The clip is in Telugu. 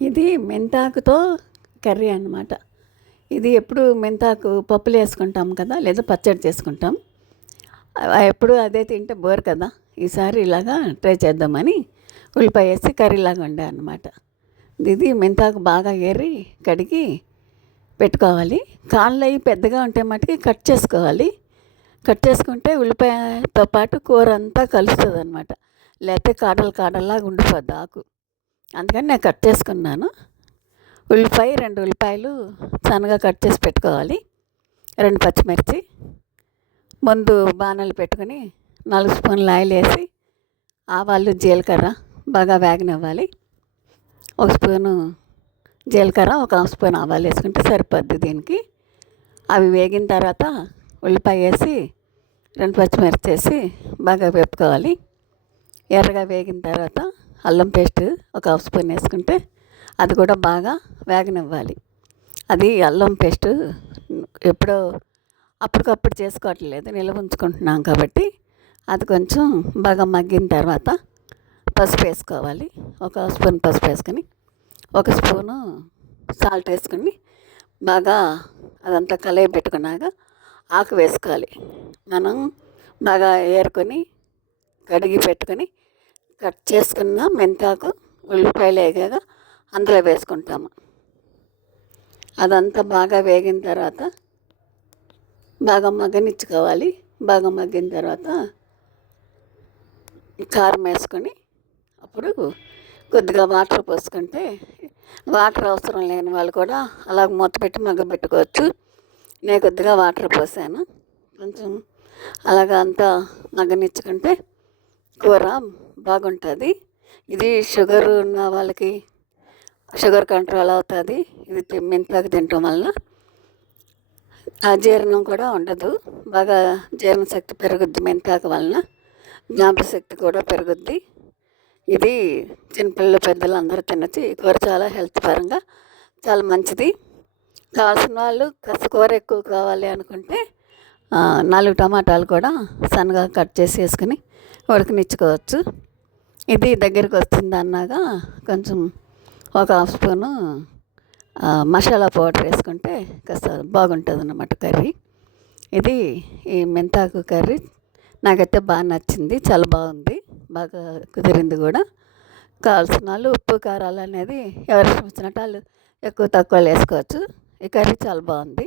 ఇది మెంతాకుతో కర్రీ అన్నమాట. ఇది ఎప్పుడు మెంతాకు పప్పులో వేసుకుంటాం కదా, లేదా పచ్చడి చేసుకుంటాం. ఎప్పుడు అదే తింటే బోర్ కదా, ఈసారి ఇలాగా ట్రై చేద్దామని ఉల్లిపాయ వేసి కర్రీలాగా వండా అన్నమాట. ఇది మెంతాకు బాగా ఏరి కడిగి పెట్టుకోవాలి. కాళ్ళు అవి పెద్దగా ఉంటే మటుకి కట్ చేసుకోవాలి. కట్ చేసుకుంటే ఉల్లిపాయతో పాటు కూర అంతా కలుస్తుంది అనమాట. లేకపోతే కాడలు కాడల్లాగా ఉండిపోద్ది ఆకు. అందుకని నేను కట్ చేసుకున్నాను. ఉల్లిపాయ 2 ఉల్లిపాయలు సన్నగా కట్ చేసి పెట్టుకోవాలి. 2 పచ్చిమిర్చి. ముందు బాణలు పెట్టుకొని 4 స్పూన్లు ఆయిల్ వేసి ఆవాలు జీలకర్ర బాగా వేగనివ్వాలి. 1 స్పూను జీలకర్ర, 1 స్పూన్ ఆవాలు వేసుకుంటే సరిపోద్ది దీనికి. అవి వేగిన తర్వాత ఉల్లిపాయ వేసి 2 పచ్చిమిర్చి వేసి బాగా వేపుకోవాలి. ఎర్రగా వేగిన తర్వాత అల్లం పేస్ట్ 1 స్పూన్ వేసుకుంటే అది కూడా బాగా వేగనివ్వాలి. అది అల్లం పేస్ట్ ఎప్పుడో అప్పటికప్పుడు చేసుకోవట్లేదు, నిల్వ ఉంచుకుంటున్నాం కాబట్టి అది కొంచెం బాగా మగ్గిన తర్వాత పసుపు వేసుకోవాలి. 1 స్పూన్ పసుపు వేసుకొని 1 స్పూను సాల్ట్ వేసుకొని బాగా అదంతా కలయి పెట్టుకున్నాక ఆకు వేసుకోవాలి. మనం బాగా ఏరుకొని కడిగి పెట్టుకొని కట్ చేసుకున్న మెంతాకు ఉల్లిపాయలు వేగాక అందులో వేసుకుంటాము. అదంతా బాగా వేగిన తర్వాత బాగా మగ్గనిచ్చుకోవాలి. బాగా మగ్గిన తర్వాత కారం వేసుకొని అప్పుడు కొద్దిగా వాటర్ పోసుకుంటే, వాటర్ అవసరం లేని వాళ్ళు కూడా అలా మూత పెట్టి మగ్గబెట్టుకోవచ్చు. నేను కొద్దిగా వాటర్ పోసాను. కొంచెం అలాగా అంతా మగ్గనిచ్చుకుంటే కూర బాగుంటుంది. ఇది షుగర్ ఉన్న వాళ్ళకి షుగర్ కంట్రోల్ అవుతుంది. ఇది మెంతాకు తినటం వలన అజీర్ణం కూడా ఉండదు. బాగా జీర్ణశక్తి పెరుగుద్ది మెంతాకు వలన. జ్ఞాపకశక్తి కూడా పెరుగుద్ది. ఇది చిన్నపిల్లలు పెద్దలు అందరూ తినచ్చు. ఈ కూర చాలా హెల్త్ పరంగా చాలా మంచిది. కావాల్సిన వాళ్ళు కాస్త కూర ఎక్కువ కావాలి అనుకుంటే 4 టమాటాలు కూడా సన్నగా కట్ చేసి వేసుకుని ఉడకనిచ్చుకోవచ్చు. ఇది దగ్గరికి వస్తుంది అన్నాక కొంచెం 1 స్పూను మసాలా పౌడర్ వేసుకుంటే కాస్త బాగుంటుంది అన్నమాట కర్రీ. ఇది ఈ మెంతాకు కర్రీ నాకైతే బాగా నచ్చింది, చాలా బాగుంది, బాగా కుదిరింది కూడా. కావాల్సిన వాళ్ళు ఉప్పు కారాలు అనేది ఎవరికి వచ్చినట్టు వాళ్ళు ఎక్కువ తక్కువ వేసుకోవచ్చు. ఈ కర్రీ చాలా బాగుంది.